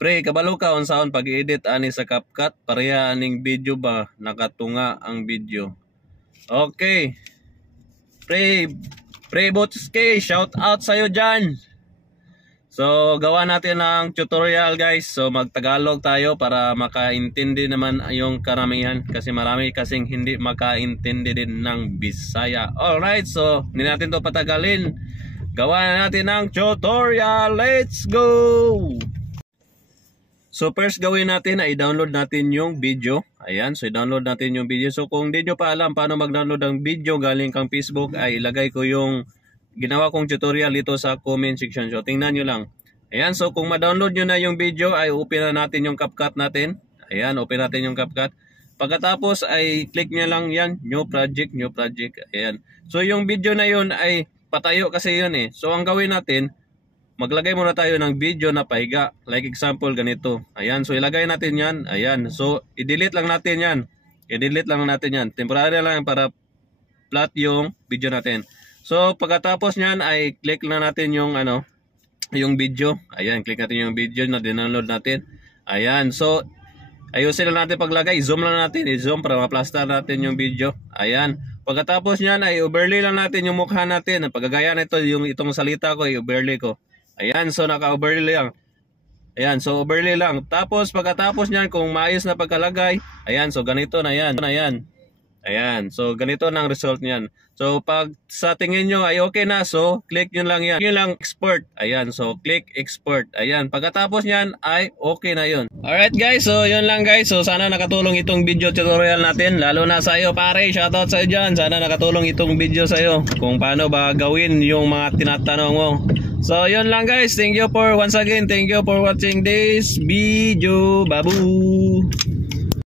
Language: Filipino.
Pre, kabalo ka unsaon pag-edit ani sa CapCut? Pareha aning video ba? Nakatunga ang video. Okay. Pre Botski, shout out sa'yo dyan. So, gawa natin ng tutorial guys. So, magtagalog tayo para makaintindi naman yung karamihan. Kasi marami kasing hindi makaintindi din ng Bisaya. Alright, so, hindi natin to patagalin. Gawa natin ng tutorial. Let's go! So first gawin natin ay i-download natin yung video. Ayan, so i-download natin yung video. So kung hindi nyo pa alam paano mag-download ng video galing kang Facebook, ay ilagay ko yung ginawa kong tutorial dito sa comment section. So tingnan nyo lang. Ayan, so kung ma-download nyo na yung video, ay open na natin yung CapCut natin. Ayan, open natin yung CapCut. Pagkatapos ay click nyo lang yan, new project. Ayan. So yung video na yun ay patayo kasi yun eh. So ang gawin natin, maglagay muna tayo ng video na pahiga. Like example, ganito. Ayan, so ilagay natin yan. Ayan, so i-delete lang natin yan. Temporary lang para flat yung video natin. So pagkatapos nyan ay click lang natin yung yung video. Ayan, click natin yung video na download natin. Ayan, so ayusin lang natin paglagay. Zoom lang natin. I-zoom para ma-plaster natin yung video. Ayan. Pagkatapos nyan ay overlay lang natin yung mukha natin. Pagkagaya nito, itong salita ko, i-overlay ko. Ayan, so naka-overlay lang. Ayan, so overlay lang. Tapos pagkatapos niyan, kung maayos na pagkalagay, ayan, so ganito na yan. Ayan, so ganito na ang result niyan. So pag sa tingin nyo ay okay na, so click nyo lang yan. Yun lang, export. Ayan, so click export. Ayan, pagkatapos niyan ay okay na yun. Alright guys, so yun lang guys. So sana nakatulong itong video tutorial natin. Lalo na sa iyo pare, shoutout sa iyo dyan. Sana nakatulong itong video sa iyo kung paano ba gawin yung mga tinatanong mo. So yun lang guys, thank you for watching this video. Babu.